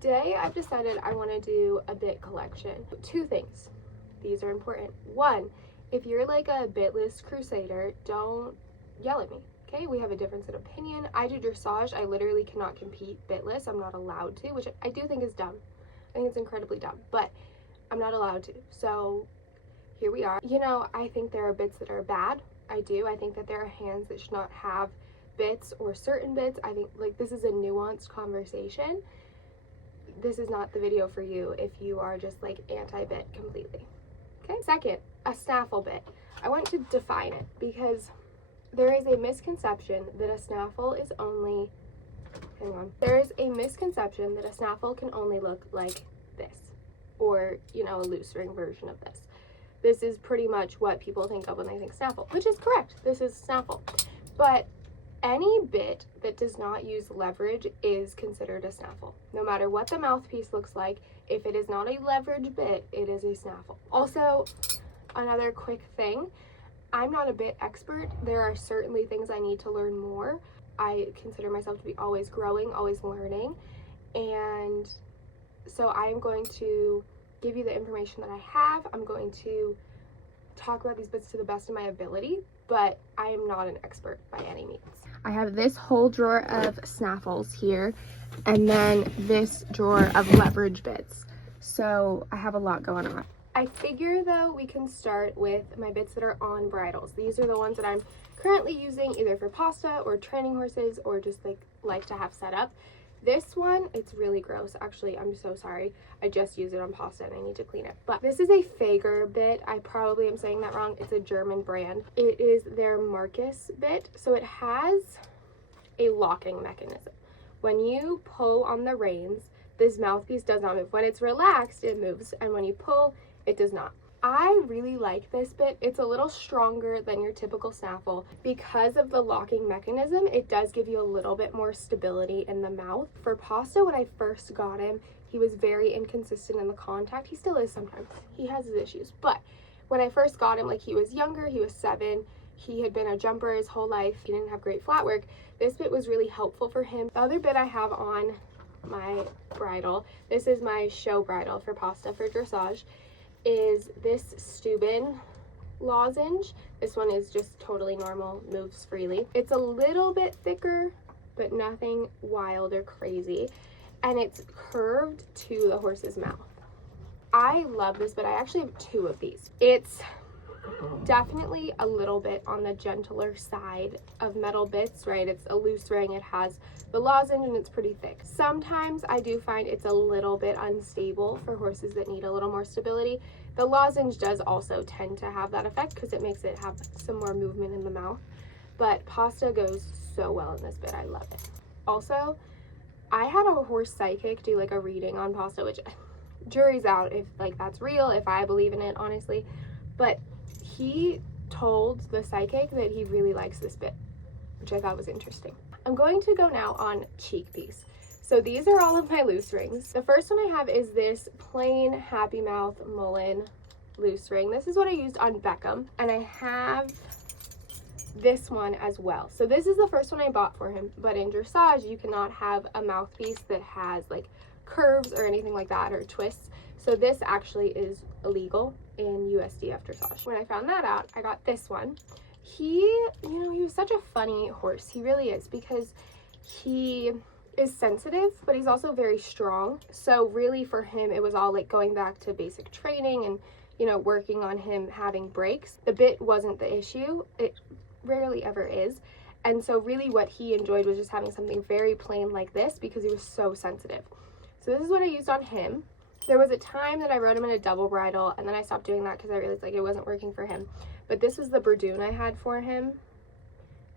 today I've decided I want to do a bit collection. Two things. These are important. One, if you're like a bitless crusader, don't yell at me. Okay, we have a difference in opinion. I do dressage. I literally cannot compete bitless. I'm not allowed to, which I do think is dumb. I think it's incredibly dumb, but I'm not allowed to. So here we are. You know, I think there are bits that are bad. I do. I think that there are hands that should not have bits or certain bits. I think like this is a nuanced conversation. This is not the video for you if you are just like anti-bit completely. Okay. Second, a snaffle bit. I want to define it because there is a misconception that a snaffle is only, there is a misconception that a snaffle can only look like this, or, you know, a loose ring version of this. This is pretty much what people think of when they think snaffle, which is correct. This is snaffle. But any bit that does not use leverage is considered a snaffle. No matter what the mouthpiece looks like, if it is not a leverage bit, it is a snaffle. Also, another quick thing, I'm not a bit expert. There are certainly things I need to learn more. I consider myself to be always growing, always learning. And so I am going to give you the information that I have. I'm going to talk about these bits to the best of my ability, but I am not an expert by any means. I have this whole drawer of snaffles here, and then this drawer of leverage bits. So I have a lot going on. I figure though we can start with my bits that are on bridles. These are the ones that I'm currently using either for pasta or training horses or just like to have set up. This one, it's really gross. Actually, I'm so sorry. I just used it on pasta and I need to clean it. But this is a Fager bit. I probably am saying that wrong. It's a German brand. It is their Marcus bit. So it has a locking mechanism. When you pull on the reins, this mouthpiece does not move. When it's relaxed, it moves. And when you pull, it does not. I really like this bit. It's a little stronger than your typical snaffle. Because of the locking mechanism, it does give you a little bit more stability in the mouth. For Pasta, when I first got him, he was very inconsistent in the contact. He still is sometimes. He has his issues. But when I first got him, like he was younger, he was 7. He had been a jumper his whole life. He didn't have great flat work. This bit was really helpful for him. The other bit I have on my bridle, this is my show bridle for Pasta for dressage, is this Steuben lozenge. This one is just totally normal, moves freely. It's a little bit thicker, but nothing wild or crazy. And it's curved to the horse's mouth. I love this, but I actually have 2 of these. It's definitely a little bit on the gentler side of metal bits, right? It's a loose ring, it has the lozenge, and it's pretty thick. Sometimes I do find it's a little bit unstable for horses that need a little more stability. The lozenge does also tend to have that effect because it makes it have some more movement in the mouth. But Pasta goes so well in this bit. I love it. Also, I had a horse psychic do like a reading on Pasta, which jury's out if like that's real, if I believe in it, honestly. But he told the psychic that he really likes this bit, which I thought was interesting. I'm going to go now on cheek piece. So these are all of my loose rings. The first one I have is this plain Happy Mouth Mullen loose ring. This is what I used on Beckham, and I have this one as well. So this is the first one I bought for him, but in dressage you cannot have a mouthpiece that has like curves or anything like that or twists. So this actually is illegal in USDF dressage. When I found that out, I got this one. He was such a funny horse. He really is, because he is sensitive, but he's also very strong. So really for him, it was all like going back to basic training and, you know, working on him having breaks. The bit wasn't the issue. It rarely ever is. And so really what he enjoyed was just having something very plain like this because he was so sensitive. So this is what I used on him. There was a time that I rode him in a double bridle, and then I stopped doing that because I realized like it wasn't working for him. But this was the Berdoon I had for him,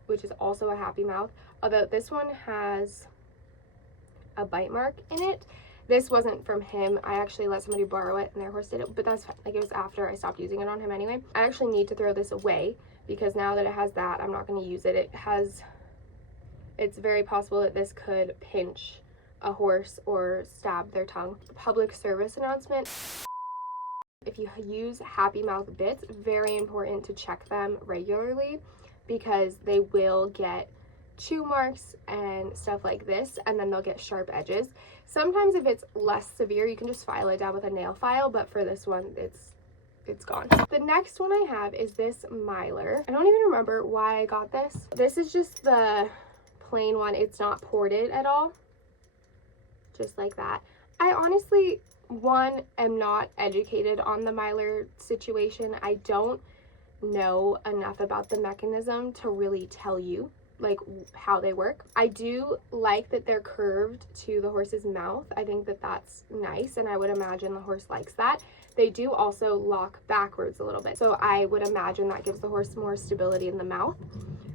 which is also a Happy Mouth. Although this one has a bite mark in it. This wasn't from him. I actually let somebody borrow it and their horse did it, but that's fine. Like, it was after I stopped using it on him anyway. I actually need to throw this away because now that it has that, I'm not going to use it. It's very possible that this could pinch a horse or stab their tongue. Public service announcement. If you use Happy Mouth bits, very important to check them regularly because they will get chew marks and stuff like this, and then they'll get sharp edges. Sometimes if it's less severe, you can just file it down with a nail file, but for this one, it's gone. The next one I have is this Mylar. I don't even remember why I got this. This is just the plain one. It's not ported at all, just like that. I honestly, one, am not educated on the Mylar situation. I don't know enough about the mechanism to really tell you like how they work. I do like that they're curved to the horse's mouth. I think that that's nice, and I would imagine the horse likes that. They do also lock backwards a little bit, so I would imagine that gives the horse more stability in the mouth.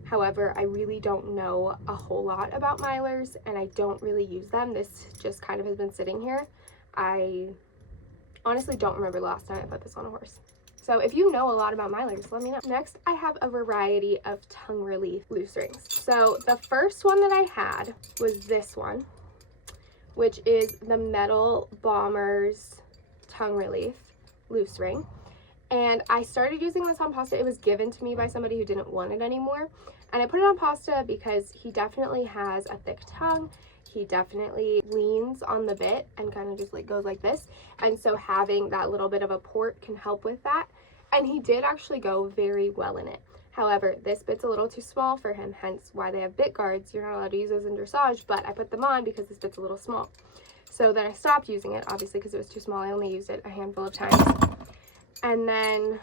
However, I really don't know a whole lot about Mylars, and I don't really use them. This just kind of has been sitting here. I honestly don't remember the last time I put this on a horse. So if you know a lot about Mylars, let me know. Next, I have a variety of tongue relief loose rings. So the first one that I had was this one, which is the Metal Bombers tongue relief loose ring. And I started using this on Pasta. It was given to me by somebody who didn't want it anymore. And I put it on Pasta because he definitely has a thick tongue. He definitely leans on the bit and kind of just like goes like this. And so having that little bit of a port can help with that. And he did actually go very well in it. However, this bit's a little too small for him, hence why they have bit guards. You're not allowed to use those in dressage, but I put them on because this bit's a little small. So then I stopped using it, obviously, because it was too small. I only used it a handful of times. And then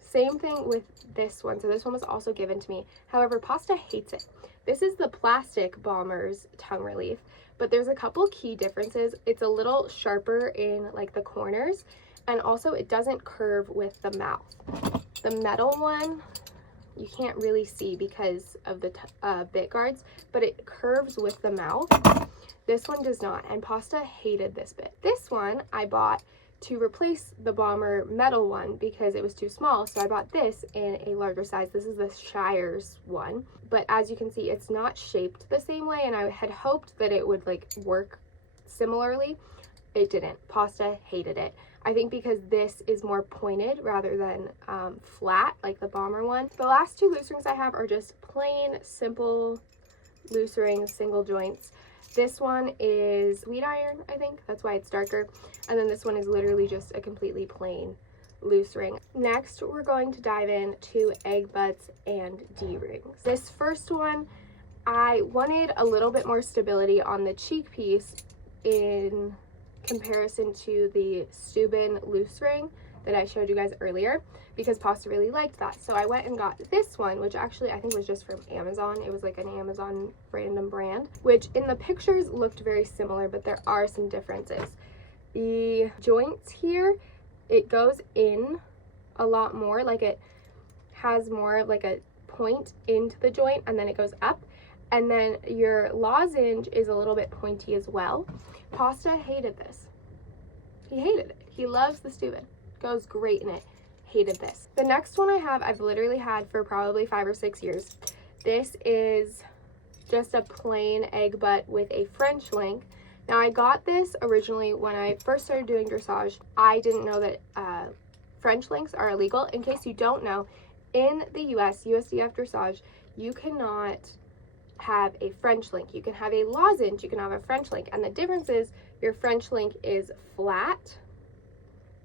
same thing with this one. So this one was also given to me. However, Pasta hates it. This is the plastic Bombers tongue relief, but there's a couple key differences. It's a little sharper in like the corners, and also it doesn't curve with the mouth. The metal one, you can't really see because of the bit guards, but it curves with the mouth. This one does not, and Pasta hated this bit. This one I bought to replace the Bomber metal one because it was too small, so I bought this in a larger size. This is the Shires one, but as you can see, it's not shaped the same way, and I had hoped that it would like work similarly. It didn't. Pasta hated it. I think because this is more pointed rather than flat like the Bomber one. The last two loose rings I have are just plain, simple loose rings, single joints. This one is wheat iron, I think. That's why it's darker. And then this one is literally just a completely plain loose ring. Next, we're going to dive in to egg butts and D-rings. This first one, I wanted a little bit more stability on the cheek piece in comparison to the Steuben loose ring that I showed you guys earlier, because Pasta really liked that. So I went and got this one, which actually I think was just from Amazon. It was like an Amazon random brand, which in the pictures looked very similar, but there are some differences. The joints here, it goes in a lot more, like it has more of like a point into the joint, and then it goes up. And then your lozenge is a little bit pointy as well. Pasta hated this. He hated it. He loves the Steuben. Goes great in it. Hated this. The next one I have, I've literally had for probably 5 or 6 years. This is just a plain egg butt with a French link. Now I got this originally when I first started doing dressage. I didn't know that French links are illegal. In case you don't know, in the US, USDF dressage, you cannot have a French link. You can have a lozenge, you can have a French link, and the difference is your French link is flat.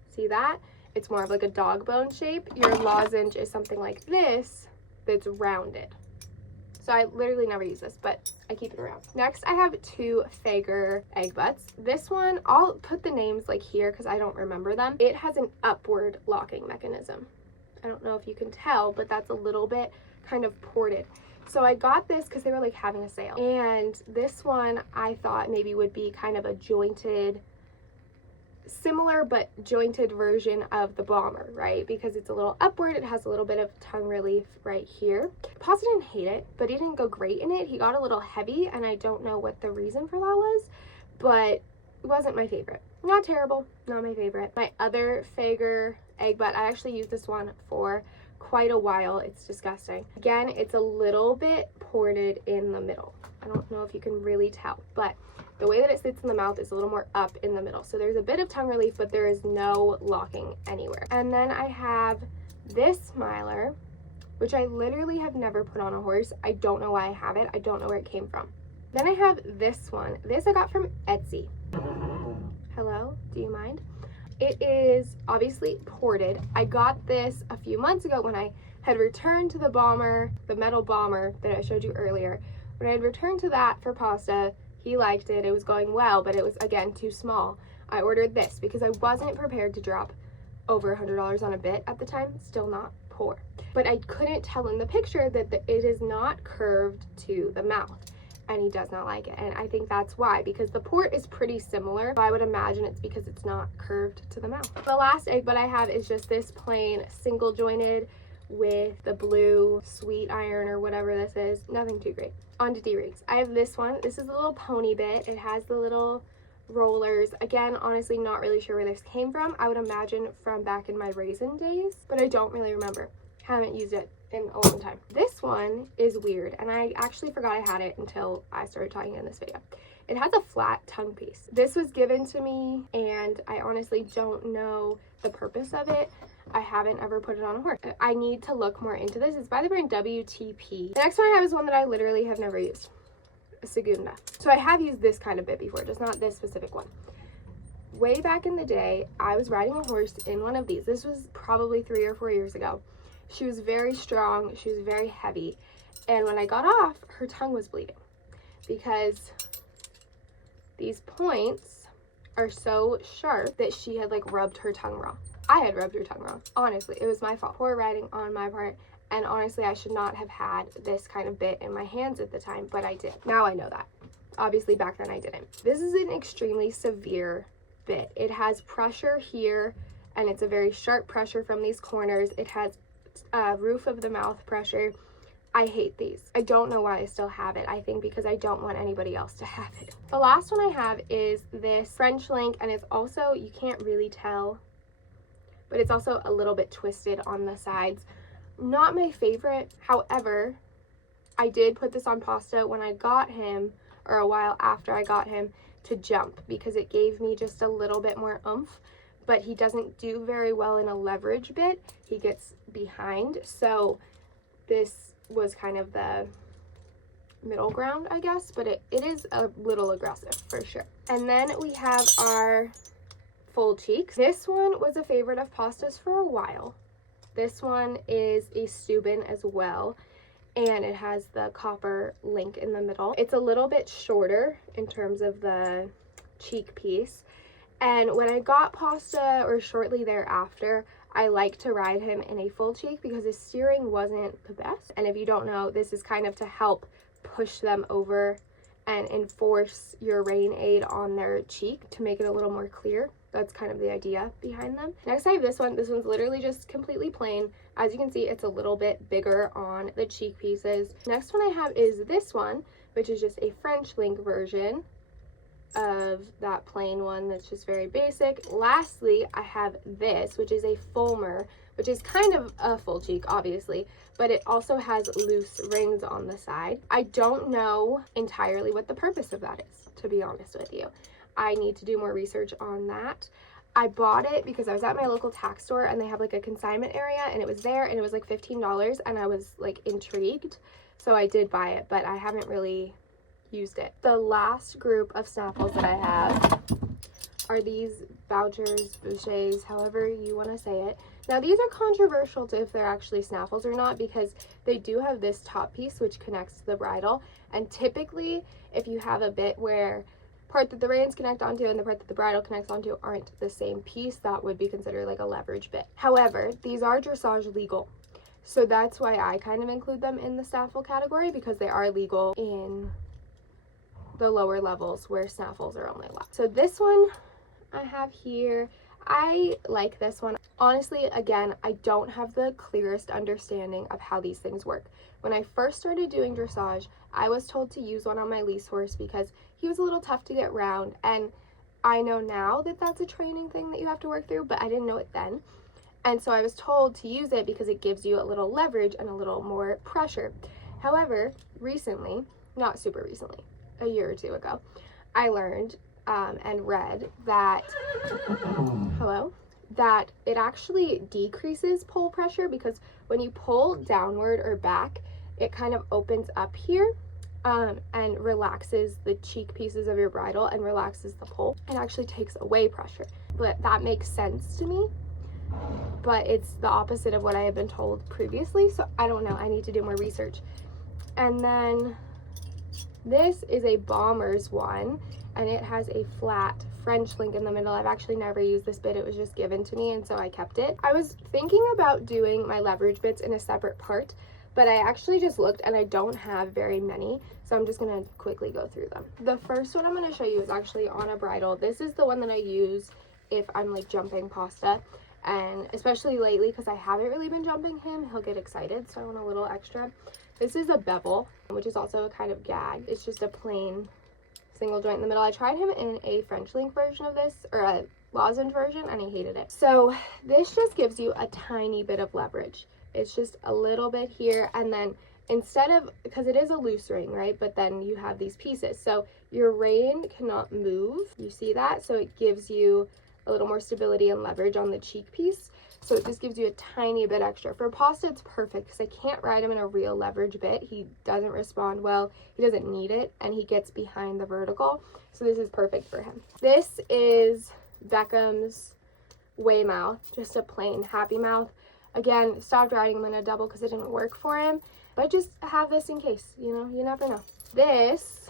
See that? It's more of like a dog bone shape. Your lozenge is something like this that's rounded. So I literally never use this, but I keep it around. Next, I have two Fager egg butts. This one, I'll put the names like here because I don't remember them. It has an upward locking mechanism. I don't know if you can tell, but that's a little bit kind of ported. So I got this because they were like having a sale. And this one I thought maybe would be kind of a jointed, similar but jointed version of the Bomber, right? Because it's a little upward, it has a little bit of tongue relief right here. Pasta didn't hate it, but he didn't go great in it. He got a little heavy, and I don't know what the reason for that was, but it wasn't my favorite. Not terrible, not my favorite. My other Fager egg butt, I actually used this one for quite a while. It's disgusting. Again, it's a little bit ported in the middle. I don't know if you can really tell, but the way that it sits in the mouth is a little more up in the middle. So there's a bit of tongue relief, but there is no locking anywhere. And then I have this Mylar, which I literally have never put on a horse. I don't know why I have it. I don't know where it came from. Then I have this one. This I got from Etsy. Hello, do you mind? It is obviously ported. I got this a few months ago when I had returned to the bomber, the metal bomber that I showed you earlier. When I had returned to that for pasta, he liked it. It was going well, but it was, again, too small. I ordered this because I wasn't prepared to drop over $100 on a bit at the time. Still not poor. But I couldn't tell in the picture that it is not curved to the mouth. And he does not like it, and I think that's why, because the port is pretty similar. So I would imagine it's because it's not curved to the mouth. The last egg butt I have is just this plain single jointed with the blue sweet iron or whatever this is. Nothing too great. On to D-rings. I have this one. This is a little pony bit. It has the little rollers. Again, honestly not really sure where this came from. I would imagine from back in my raisin days, but I don't really remember. Haven't used it in a long time. This one is weird, and I actually forgot I had it until I started talking in this video. It has a flat tongue piece. This was given to me, and I honestly don't know the purpose of it. I haven't ever put it on a horse. I need to look more into this. It's by the brand WTP. The next one I have is one that I literally have never used. A Segunda. So I have used this kind of bit before, just not this specific one. Way back in the day, I was riding a horse in one of these. This was probably 3 or 4 years ago. She was very strong, she was very heavy, and when I got off, her tongue was bleeding because these points are so sharp that she had like rubbed her tongue raw. I had rubbed her tongue raw. Honestly, it was my fault. Poor riding on my part, and honestly, I should not have had this kind of bit in my hands at the time, but I did. Now I know that. Obviously, back then I didn't. This is an extremely severe bit. It has pressure here, and it's a very sharp pressure from these corners. It has roof of the mouth pressure. I hate these. I don't know why I still have it. I think because I don't want anybody else to have it. The last one I have is this French link, and it's also, you can't really tell, but it's also a little bit twisted on the sides. Not my favorite. However, I did put this on Pasta when I got him, or a while after I got him, to jump, because it gave me just a little bit more oomph. But he doesn't do very well in a leverage bit. He gets behind. So this was kind of the middle ground, I guess, but it is a little aggressive for sure. And then we have our full cheeks. This one was a favorite of Pasta's for a while. This one is a Steuben as well, and it has the copper link in the middle. It's a little bit shorter in terms of the cheek piece. And when I got Pasta, or shortly thereafter, I like to ride him in a full cheek because his steering wasn't the best. And if you don't know, this is kind of to help push them over and enforce your rein aid on their cheek to make it a little more clear. That's kind of the idea behind them. Next I have this one. This one's literally just completely plain. As you can see, it's a little bit bigger on the cheek pieces. Next one I have is this one, which is just a French link version of that plain one that's just very basic. Lastly, I have this, which is a Fulmer, which is kind of a full cheek, obviously, but it also has loose rings on the side. I don't know entirely what the purpose of that is, to be honest with you. I need to do more research on that. I bought it because I was at my local tack store, and they have like a consignment area, and it was there, and it was like $15, and I was like intrigued, so I did buy it, but I haven't really used it. The last group of Snaffles that I have are these Bouchers, Bouchers, however you want to say it. Now these are controversial to if they're actually Snaffles or not, because they do have this top piece which connects to the bridle, and typically if you have a bit where part that the reins connect onto and the part that the bridle connects onto aren't the same piece, that would be considered like a leverage bit. However, these are dressage legal, so that's why I kind of include them in the Snaffle category, because they are legal in the lower levels where Snaffles are only allowed. So this one I have here, I like this one. Honestly, again, I don't have the clearest understanding of how these things work. When I first started doing dressage, I was told to use one on my lease horse because he was a little tough to get around, and I know now that that's a training thing that you have to work through, but I didn't know it then. And so I was told to use it because it gives you a little leverage and a little more pressure. However, recently, not super recently, a year or two ago, I learned and read that, hello, that it actually decreases pull pressure, because when you pull downward or back, it kind of opens up here and relaxes the cheek pieces of your bridle and relaxes the pull. It actually takes away pressure. But that makes sense to me, but it's the opposite of what I have been told previously, so I don't know. I need to do more research. And then this is a Bombers one, and it has a flat French link in the middle. I've actually never used this bit. It was just given to me, and so I kept it. I was thinking about doing my leverage bits in a separate part, but I actually just looked and I don't have very many, so I'm just gonna quickly go through them. The first one I'm gonna show you is actually on a bridle. This is the one that I use if I'm like jumping Pasta, and especially lately because I haven't really been jumping him, he'll get excited, so I want a little extra. This is a bevel, which is also a kind of gag. It's just a plain single joint in the middle. I tried him in a French link version of this, or a lozenge version, and I hated it. So this just gives you a tiny bit of leverage. It's just a little bit here, and then instead of, because it is a loose ring, right, but then you have these pieces, so your rein cannot move. You see that? So it gives you a little more stability and leverage on the cheek piece. So it just gives you a tiny bit extra. For Pasta, it's perfect because I can't ride him in a real leverage bit. He doesn't respond well. He doesn't need it, and he gets behind the vertical. So this is perfect for him. This is Beckham's Weymouth, just a plain happy mouth. Again, stopped riding him in a double because it didn't work for him, but just have this in case, you know, you never know. This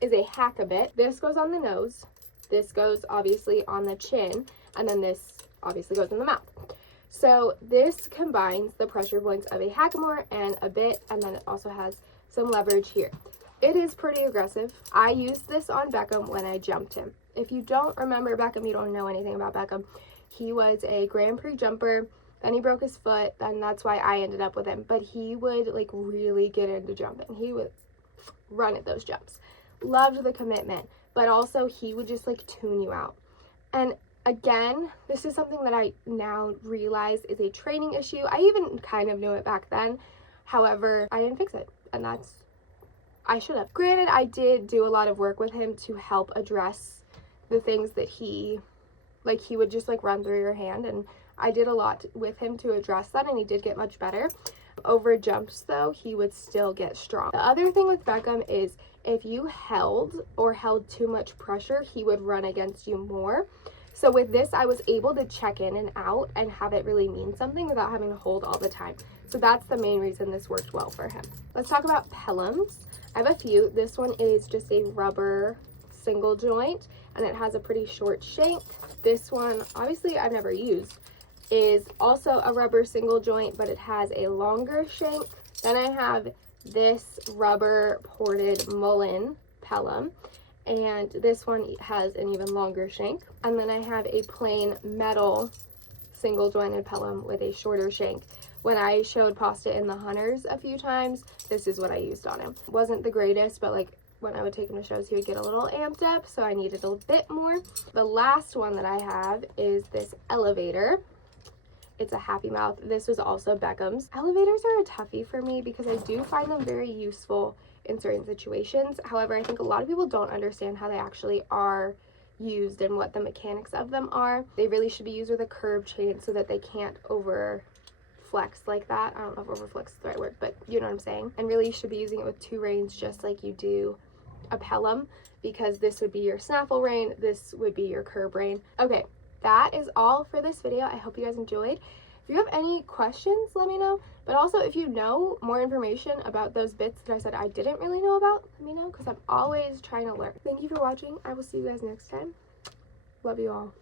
is a Hack-A-Bit. This goes on the nose. This goes obviously on the chin, and then this obviously goes in the mouth. So this combines the pressure points of a hackamore and a bit, and then it also has some leverage here. It is pretty aggressive. I used this on Beckham when I jumped him. If you don't remember Beckham, you don't know anything about Beckham. He was a Grand Prix jumper, then he broke his foot, and that's why I ended up with him. But he would like really get into jumping. He would run at those jumps. Loved the commitment, but also he would just like tune you out. And again, this is something that I now realize is a training issue. I even kind of knew it back then. However, I didn't fix it, and I should have. Granted, I did do a lot of work with him to help address the things that he would just like run through your hand, and I did a lot with him to address that, and he did get much better. Over jumps though, he would still get strong. The other thing with Beckham is if you held too much pressure, he would run against you more. So with this, I was able to check in and out and have it really mean something without having to hold all the time. So that's the main reason this worked well for him. Let's talk about Pelhams. I have a few. This one is just a rubber single joint, and it has a pretty short shank. This one, obviously I've never used, is also a rubber single joint, but it has a longer shank. Then I have this rubber ported Mullen Pelham, and this one has an even longer shank. And then I have a plain metal single jointed Pelham with a shorter shank. When I showed Pasta in the Hunters a few times, this is what I used on him. Wasn't the greatest, but like when I would take him to shows, he would get a little amped up, so I needed a bit more. The last one that I have is this Elevator. It's a Happy Mouth. This was also Beckham's. Elevators are a toughie for me because I do find them very useful in certain situations. However, I think a lot of people don't understand how they actually are used and what the mechanics of them are. They really should be used with a curb chain so that they can't over flex like that. I don't know if overflex is the right word, but you know what I'm saying. And really you should be using it with two reins just like you do a Pelham, because this would be your snaffle rein, this would be your curb rein. Okay, that is all for this video. I hope you guys enjoyed. If you have any questions, let me know. But also, if you know more information about those bits that I said I didn't really know about, let me know, because I'm always trying to learn. Thank you for watching. I will see you guys next time. Love you all.